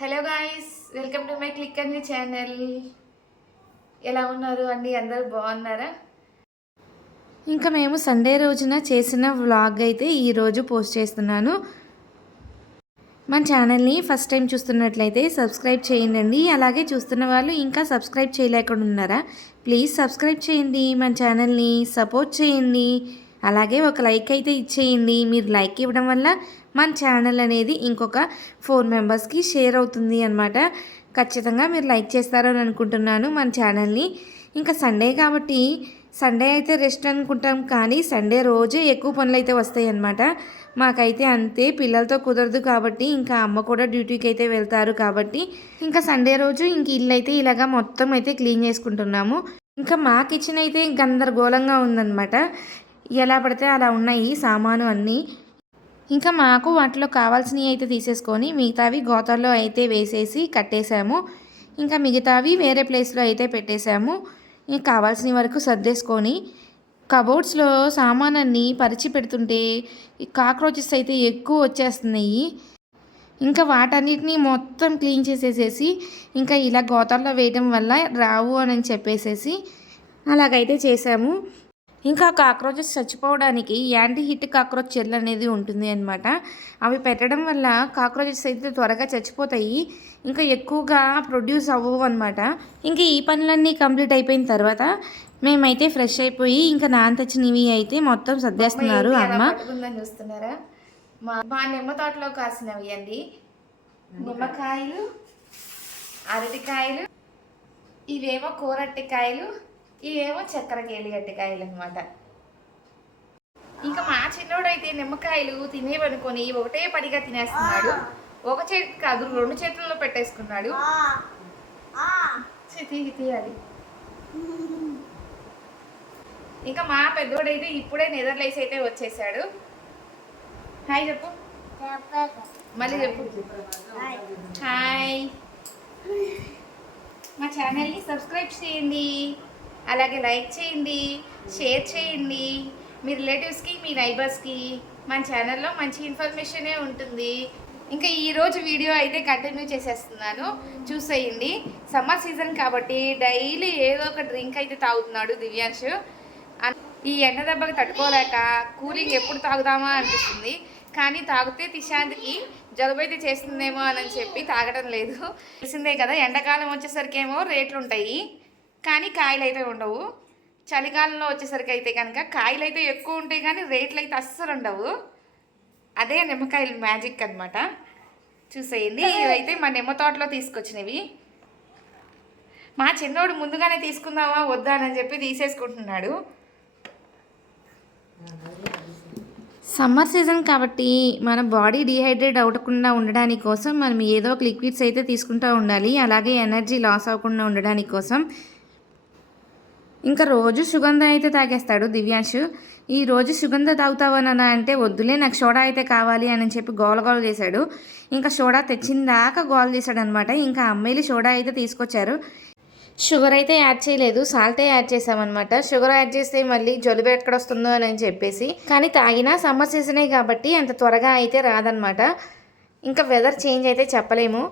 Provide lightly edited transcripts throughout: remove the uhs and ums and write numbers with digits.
Hello guys, welcome to my click and channel. ఎలా ఉన్నారు అండి? అందరూ బాగున్నారా? ఇంకా మేము సండే రోజున చేసిన వ్లాగ్ అయితే ఈరోజు పోస్ట్ చేస్తున్నాను. మన ఛానల్ని ఫస్ట్ టైం చూస్తున్నట్లయితే సబ్స్క్రైబ్ చేయండి. అలాగే చూస్తున్న వాళ్ళు ఇంకా సబ్స్క్రైబ్ చేయలేకుండా ఉన్నారా? ప్లీజ్ సబ్స్క్రైబ్ చేయండి, మన ఛానల్ని సపోర్ట్ చేయండి. అలాగే ఒక లైక్ అయితే ఇచ్చేయండి. మీరు లైక్ ఇవ్వడం వల్ల మన ఛానల్ అనేది ఇంకొక 4 మెంబర్స్కి షేర్ అవుతుంది అన్నమాట. ఖచ్చితంగా మీరు లైక్ చేస్తారని అనుకుంటున్నాను మన ఛానల్ని. ఇంకా సండే కాబట్టి సండే అయితే రెస్ట్ అనుకుంటాం, కానీ సండే రోజే ఎక్కువ పనులు అయితే వస్తాయి అన్నమాట. మాకైతే అంతే, పిల్లలతో కుదరదు కాబట్టి ఇంకా అమ్మ కూడా డ్యూటీకి అయితే వెళ్తారు కాబట్టి ఇంకా సండే రోజు ఇంక ఇల్లు అయితే ఇలాగా మొత్తం అయితే క్లీన్ చేసుకుంటున్నాము. ఇంకా మా కిచెన్ అయితే గందరగోళంగా ఉందన్నమాట. ఎలా పడితే అలా ఉన్నాయి సామాను అన్నీ. ఇంకా మాకు వాటిలో కావాల్సినవి అయితే తీసేసుకొని మిగతావి గోతాల్లో అయితే వేసేసి కట్టేశాము. ఇంకా మిగతావి వేరే ప్లేస్లో అయితే పెట్టేశాము. ఇంకా కావాల్సిన వరకు సర్దేసుకొని కబోర్డ్స్లో సామానాన్ని పరిచి పెడుతుంటే ఈ కాక్రోచెస్ అయితే ఎక్కువ వచ్చేస్తున్నాయి. ఇంకా వాటన్నిటినీ మొత్తం క్లీన్ చేసేసేసి ఇంకా ఇలా గోతాల్లో వేయడం వల్ల రావు అని చెప్పేసేసి అలాగైతే చేసాము. ఇంకా కాక్రోచెస్ చచ్చిపోవడానికి యాంటీ హిట్ కాక్రోచ్ జెల్ అనేది ఉంటుంది అనమాట. అవి పెట్టడం వల్ల కాక్రోచెస్ అయితే త్వరగా చచ్చిపోతాయి, ఇంకా ఎక్కువగా ప్రొడ్యూస్ అవ్వవు అనమాట. ఇంకా ఈ పనులన్నీ కంప్లీట్ అయిపోయిన తర్వాత మేమైతే ఫ్రెష్ అయిపోయి ఇంకా నాన్న తెచ్చినవి అయితే మొత్తం సర్దేస్తున్నారు అమ్మ. చూస్తున్నారా? మా నిమ్మ తోటలో కాసినవి అండి నిమ్మకాయలు, అరటికాయలు, ఇవేమో కూరట్టికాయలు, ఇవేమో చక్కెరకేళి అట్టికాయలు అనమాట. ఇంకా మా చిన్నోడు అయితే నిమ్మకాయలు తినేవనుకొని ఒకటే పడిగా తినేస్తున్నాడు. ఒక చేతి కాదు 2 చేతుల్లో పెట్టేసుకున్నాడు. తీయాలి. ఇంకా మా పెద్దోడైతే ఇప్పుడే నిద్రలేసి అయితే వచ్చేసాడు. హాయ్ చెప్పు, మళ్ళీ చెప్పు హాయ్. మా ఛానల్ని సబ్స్క్రైబ్ చేయండి, అలాగే లైక్ చేయండి, షేర్ చేయండి. మీ రిలేటివ్స్కి, మీ నైబర్స్కి మన ఛానల్లో మంచి ఇన్ఫర్మేషనే ఉంటుంది. ఇంకా ఈరోజు వీడియో అయితే కంటిన్యూ చేసేస్తున్నాను, చూసేయండి. సమ్మర్ సీజన్ కాబట్టి డైలీ ఏదో ఒక డ్రింక్ అయితే తాగుతున్నాడు దివ్యాంశు. ఈ ఎండ దెబ్బకి తట్టుకోలేక కూలింగ్ ఎప్పుడు తాగుదామా అనిపిస్తుంది, కానీ తాగితే తిశాంతికి జలుబు అయితే చేస్తుందేమో అని చెప్పి తాగడం లేదు. తెలిసిందే కదా, ఎండాకాలం వచ్చేసరికి ఏమో రేట్లు ఉంటాయి కానీ కాయలు అయితే ఉండవు. చలికాలంలో వచ్చేసరికి అయితే కనుక కాయలు అయితే ఎక్కువ ఉంటాయి కానీ రేట్లు అయితే అస్సలు ఉండవు. అదే నిమ్మకాయలు మ్యాజిక్ అనమాట. చూసేయండి, ఇవైతే మా నిమ్మ తోటలో తీసుకొచ్చినవి. మా చిన్నోడు ముందుగానే తీసుకుందామా వద్దా అని చెప్పి తీసేసుకుంటున్నాడు. సమ్మర్ సీజన్ కాబట్టి మన బాడీ డీహైడ్రేట్ అవ్వకుండా ఉండడానికి కోసం మనం ఏదో ఒక లిక్విడ్స్ అయితే తీసుకుంటూ ఉండాలి. అలాగే ఎనర్జీ లాస్ అవ్వకుండా ఉండడానికి కోసం ఇంకా రోజు సుగంధ అయితే తాగేస్తాడు దివ్యాంశు. ఈ రోజు సుగంధ తాగుతావనన్నా అంటే వద్దులే, నాకు సోడా అయితే కావాలి అని చెప్పి గోల చేశాడు. ఇంకా సోడా తెచ్చిందాకా గోల చేశాడు అనమాట. ఇంకా అమ్మాయిలు సోడా అయితే తీసుకొచ్చారు. షుగర్ అయితే యాడ్ చేయలేదు, సాల్టే యాడ్ చేసామన్నమాట. షుగర్ యాడ్ చేస్తే మళ్ళీ జలుబు ఎక్కడొస్తుందో అని చెప్పేసి, కానీ తాగినా సమ్మర్ సీజనే కాబట్టి అంత త్వరగా అయితే రాదనమాట. ఇంకా వెదర్ చేంజ్ అయితే చెప్పలేము.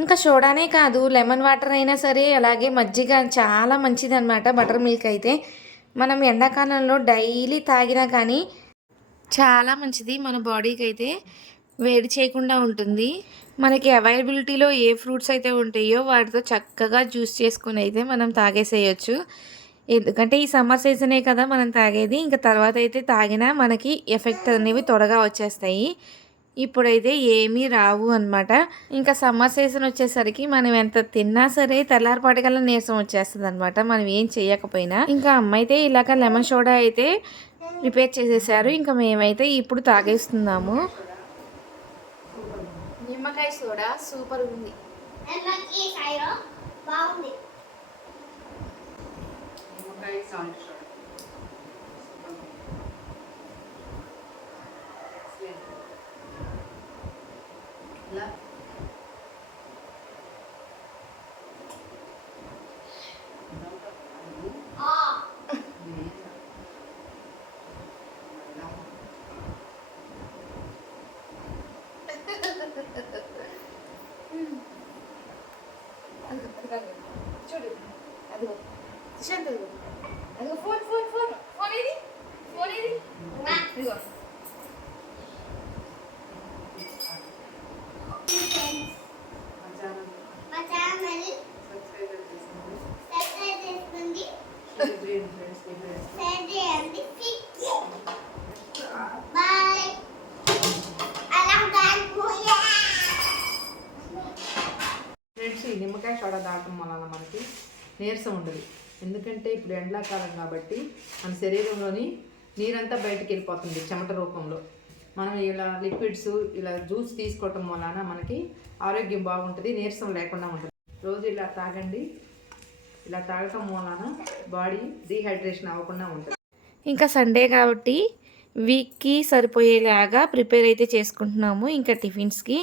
ఇంకా సోడానే కాదు, లెమన్ వాటర్ అయినా సరే, అలాగే మజ్జిగ చాలా మంచిది అనమాట. బటర్ మిల్క్ అయితే మనం ఎండాకాలంలో డైలీ తాగినా కానీ చాలా మంచిది, మన బాడీకి అయితే వేడి చేయకుండా ఉంటుంది. మనకి అవైలబిలిటీలో ఏ ఫ్రూట్స్ అయితే ఉంటాయో వాటితో చక్కగా జ్యూస్ చేసుకుని అయితే మనం తాగేసేయచ్చు. ఎందుకంటే ఈ సమ్మర్ సీజనే కదా మనం తాగేది. ఇంకా తర్వాత అయితే తాగినా మనకి ఎఫెక్ట్ అనేవి త్వరగా వచ్చేస్తాయి. ఇప్పుడైతే ఏమీ రావు అనమాట. ఇంకా సమ్మర్ సీజన్ వచ్చేసరికి మనం ఎంత తిన్నా సరే తెల్లారిపాటికల్లా నీరసం వచ్చేస్తుంది అనమాట, మనం ఏం చేయకపోయినా. ఇంకా అమ్మ అయితే ఇలాగ లెమన్ సోడా అయితే ప్రిపేర్ చేసేసారు. ఇంకా మేమైతే ఇప్పుడు తాగేస్తున్నాము. నిమ్మకాయ సోడా సూపర్ ఉంది. చూడు అదిగో సుశాంత్ అదిగో అదిగో ఫోన్ ఫోన్ ఫోన్ ఫోన్ ఇది ఇదిగో ఫ్రెండ్స్, ఈ నిమ్మకాయ సోడా దాటం వలన మనకి నీరసం ఉండదు. ఎందుకంటే ఇప్పుడు ఎండాకాలం కాబట్టి మన శరీరంలోని నీరంతా బయటకు వెళ్ళిపోతుంది చెమట రూపంలో. మనం ఇలా లిక్విడ్స్ ఇలా జ్యూస్ తీసుకోవటం వలన మనకి ఆరోగ్యం బాగుంటుంది, నీరసం లేకుండా ఉంటుంది. రోజు ఇలా తాగండి. ఇలా తాగటం వలన బాడీ డీహైడ్రేషన్ అవ్వకుండా ఉంటుంది. ఇంకా సండే కాబట్టి వీక్కి సరిపోయేలాగా ప్రిపేర్ అయితే చేసుకుంటున్నాము. ఇంకా టిఫిన్స్కి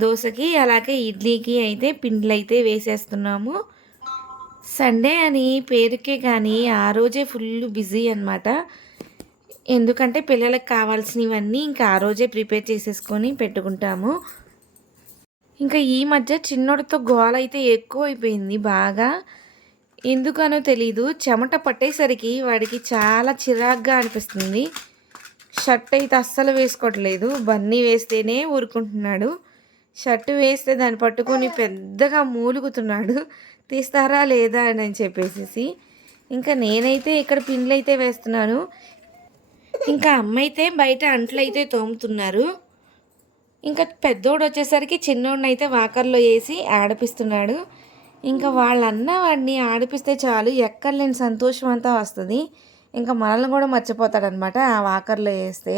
దోశకి అలాగే ఇడ్లీకి అయితే పిండిలు అయితే వేసేస్తున్నాము. సండే అని పేరుకే కానీ ఆ రోజే ఫుల్ బిజీ అనమాట. ఎందుకంటే పిల్లలకు కావాల్సినవన్నీ ఇంకా ఆ రోజే ప్రిపేర్ చేసేసుకొని పెట్టుకుంటాము. ఇంకా ఈ మధ్య చిన్నోడితో గోల అయితే ఎక్కువ అయిపోయింది బాగా. ఎందుకనో తెలీదు, చెమట పట్టేసరికి వాడికి చాలా చిరాగ్గా అనిపిస్తుంది. షర్ట్ అయితే అస్సలు వేసుకోవట్లేదు. బన్నీ వేస్తేనే ఊరుకుంటున్నాడు. షర్టు వేస్తే దాన్ని పట్టుకొని పెద్దగా మూలుగుతున్నాడు, తీస్తారా లేదా అని చెప్పేసి. ఇంకా నేనైతే ఇక్కడ పిండ్లు అయితే వేస్తున్నాను. ఇంకా అమ్మ అయితే బయట అంట్లు అయితే తోముతున్నారు. ఇంకా పెద్దోడు వచ్చేసరికి చిన్నోడిని అయితే వాకర్లో వేసి ఆడిపిస్తున్నాడు. ఇంకా వాళ్ళన్న వాడిని ఆడిపిస్తే చాలు ఎక్కర్లేని సంతోషం అంతా వస్తుంది. ఇంకా మనల్ని కూడా మర్చిపోతాడనమాట ఆ వాకర్లో వేస్తే.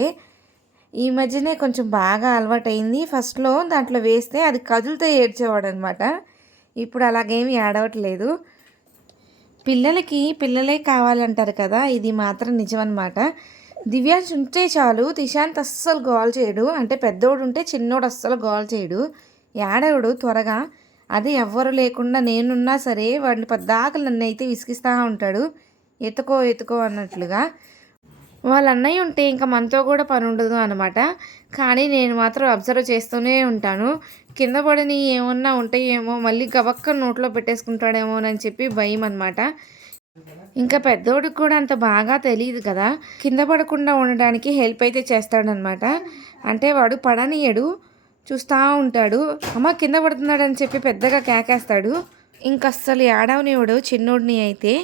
ఈ మధ్యనే కొంచెం బాగా అలవాటైంది. ఫస్ట్లో దాంట్లో వేస్తే అది కదులుతో ఏడ్చేవాడు అనమాట. ఇప్పుడు అలాగేమీ ఆడవట్లేదు. పిల్లలకి పిల్లలే కావాలంటారు కదా, ఇది మాత్రం నిజం అనమాట. దివ్యాంశ్ ఉంటే చాలు తిశాంత్ అస్సలు గోల్ చేయడు. అంటే పెద్దోడు ఉంటే చిన్నోడు అస్సలు గోల్ చేయడు, ఏడవడు త్వరగా. అది ఎవ్వరు లేకుండా నేనున్నా సరే వాడిని పద్దాక నన్ను అయితే విసిగిస్తూ ఉంటాడు, ఎత్తుకో ఎత్తుకో అన్నట్లుగా. వాళ్ళ అన్నయ్య ఉంటే ఇంకా మనతో కూడా పని ఉండదు అనమాట. కానీ నేను మాత్రం అబ్జర్వ్ చేస్తూనే ఉంటాను. కింద పడిని ఏమన్నా ఉంటాయేమో, మళ్ళీ గబక్క నోట్లో పెట్టేసుకుంటాడేమో అని చెప్పి భయం అనమాట. ఇంకా పెద్దోడికి కూడా అంత బాగా తెలియదు కదా, కింద పడకుండా ఉండడానికి హెల్ప్ అయితే చేస్తాడనమాట. అంటే వాడు పడనీయడు, చూస్తూ ఉంటాడు. అమ్మ కింద పడుతున్నాడని చెప్పి పెద్దగా కేకేస్తాడు. ఇంక అస్సలు ఏడవనివాడు చిన్నోడిని అయితే.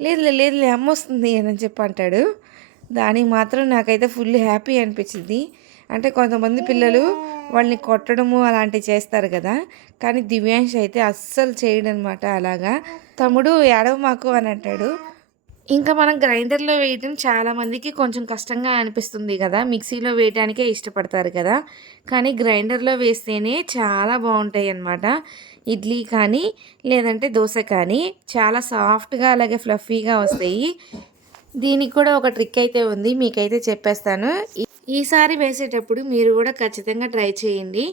లేదు లేదు అమ్మ వస్తుంది అని చెప్పి అంటాడు. దానికి మాత్రం నాకైతే ఫుల్ హ్యాపీ అనిపించింది. అంటే కొంతమంది పిల్లలు వాళ్ళని కొట్టడము అలాంటివి చేస్తారు కదా, కానీ దివ్యాంశ్ అయితే అస్సలు చేయడనమాట అలాగా. తమ్ముడు ఏడవ మాకు అని అంటాడు. ఇంకా మనం గ్రైండర్లో వేయడం చాలామందికి కొంచెం కష్టంగా అనిపిస్తుంది కదా, మిక్సీలో వేయడానికే ఇష్టపడతారు కదా. కానీ గ్రైండర్లో వేస్తేనే చాలా బాగుంటాయి అన్నమాట. ఇడ్లీ కానీ లేదంటే దోశ కానీ చాలా సాఫ్ట్గా అలాగే ఫ్లఫీగా వస్తాయి. దీనికి కూడా ఒక ట్రిక్ అయితే ఉంది, మీకైతే చెప్పేస్తాను. ఈసారి వేసేటప్పుడు మీరు కూడా ఖచ్చితంగా ట్రై చేయండి.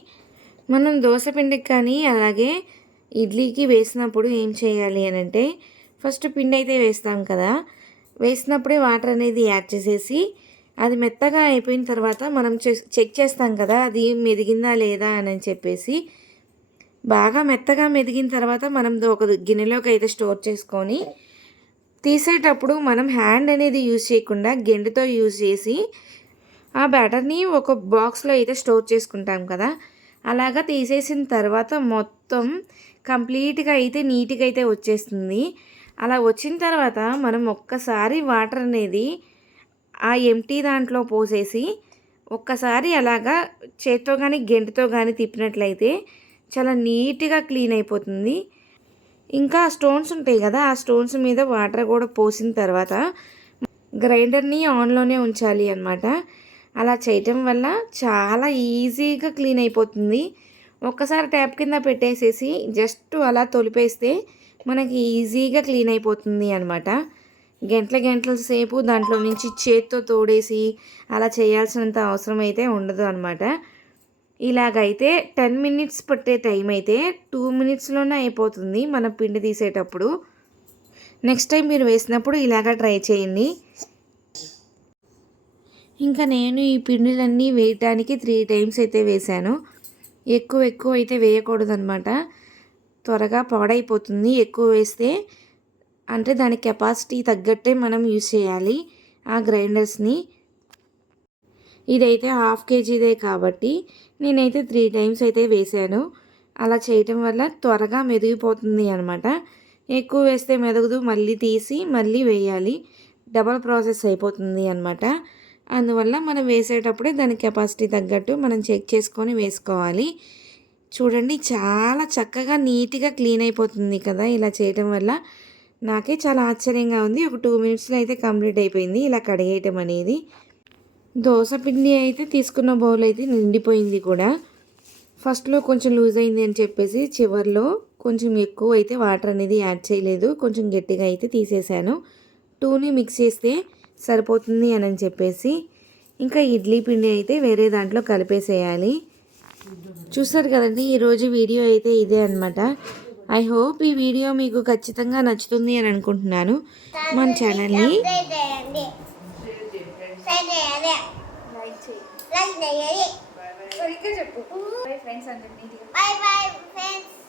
మనం దోశ పిండికి కానీ అలాగే ఇడ్లీకి వేసినప్పుడు ఏం చేయాలి అని అంటే, ఫస్ట్ పిండి అయితే వేస్తాం కదా, వేసినప్పుడే వాటర్ అనేది యాడ్ చేసేసి అది మెత్తగా అయిపోయిన తర్వాత మనం చెక్ చేస్తాం కదా అది మెదిగిందా లేదా అని చెప్పేసి. బాగా మెత్తగా మెదిగిన తర్వాత మనం ఒక గిన్నెలోకి అయితే స్టోర్ చేసుకొని తీసేటప్పుడు మనం హ్యాండ్ అనేది యూజ్ చేయకుండా గెంటుతో యూజ్ చేసి ఆ బ్యాటర్ని ఒక బాక్స్లో అయితే స్టోర్ చేసుకుంటాం కదా, అలాగా తీసేసిన తర్వాత మొత్తం కంప్లీట్గా అయితే నీట్గా అయితే వచ్చేస్తుంది. అలా వచ్చిన తర్వాత మనం ఒక్కసారి వాటర్ అనేది ఆ ఎంటీ దాంట్లో పోసేసి ఒక్కసారి అలాగా చేత్తో కానీ గెంటుతో కానీ తిప్పినట్లయితే చాలా నీట్గా క్లీన్ అయిపోతుంది. ఇంకా స్టోన్స్ ఉంటాయి కదా, ఆ స్టోన్స్ మీద వాటర్ కూడా పోసిన తర్వాత గ్రైండర్ని ఆన్లోనే ఉంచాలి అన్నమాట. అలా చేయటం వల్ల చాలా ఈజీగా క్లీన్ అయిపోతుంది. ఒక్కసారి ట్యాప్ కింద పెట్టేసేసి జస్ట్ అలా తొలిపేస్తే మనకి ఈజీగా క్లీన్ అయిపోతుంది అనమాట. గంటల సేపు దాంట్లో నుంచి చేత్తో తోడేసి అలా చేయాల్సినంత అవసరం అయితే ఉండదు అనమాట. ఇలాగైతే 10 minutes పట్టే టైం అయితే 2 minutesలోనే అయిపోతుంది మనం పిండి తీసేటప్పుడు. నెక్స్ట్ టైం మీరు వేసినప్పుడు ఇలాగా ట్రై చేయండి. ఇంకా నేను ఈ పిండిలన్నీ వేయటానికి 3 times అయితే వేశాను. ఎక్కువ అయితే వేయకూడదు అనమాట. త్వరగా పాడైపోతుంది ఎక్కువ వేస్తే. అంటే దాని కెపాసిటీ తగ్గట్టే మనం యూజ్ చేయాలి ఆ గ్రైండర్స్ని. ఇదైతే 1/2 kgదే కాబట్టి నేనైతే 3 టైమ్స్ అయితే వేసాను. అలా చేయటం వల్ల త్వరగా మెదిగిపోతుంది అనమాట. ఎక్కువ వేస్తే మెదగదు, మళ్ళీ తీసి మళ్ళీ వేయాలి, డబల్ ప్రాసెస్ అయిపోతుంది అనమాట. అందువల్ల మనం వేసేటప్పుడే దాని కెపాసిటీ తగ్గట్టు మనం చెక్ చేసుకొని వేసుకోవాలి. చూడండి చాలా చక్కగా నీట్గా క్లీన్ అయిపోతుంది కదా ఇలా చేయటం వల్ల. నాకే చాలా ఆశ్చర్యంగా ఉంది. ఒక 2 మినిట్స్లో అయితే కంప్లీట్ అయిపోయింది ఇలా కడిగేయటం అనేది. దోశ పిండి అయితే తీసుకున్న బౌల్ అయితే నిండిపోయింది కూడా. ఫస్ట్లో కొంచెం లూజ్ అయింది అని చెప్పేసి చివర్లో కొంచెం ఎక్కువ అయితే వాటర్ అనేది యాడ్ చేయలేదు, కొంచెం గట్టిగా అయితే తీసేసాను. 2ని మిక్స్ చేస్తే సరిపోతుంది అని చెప్పేసి ఇంకా ఇడ్లీ పిండి అయితే వేరే దాంట్లో కలిపేసేయాలి. చూసారు కదండి, ఈరోజు వీడియో అయితే ఇదే అనమాట. ఐ హోప్ ఈ వీడియో మీకు ఖచ్చితంగా నచ్చుతుంది అని అనుకుంటున్నాను. మన ఛానల్ని Bye bye friends.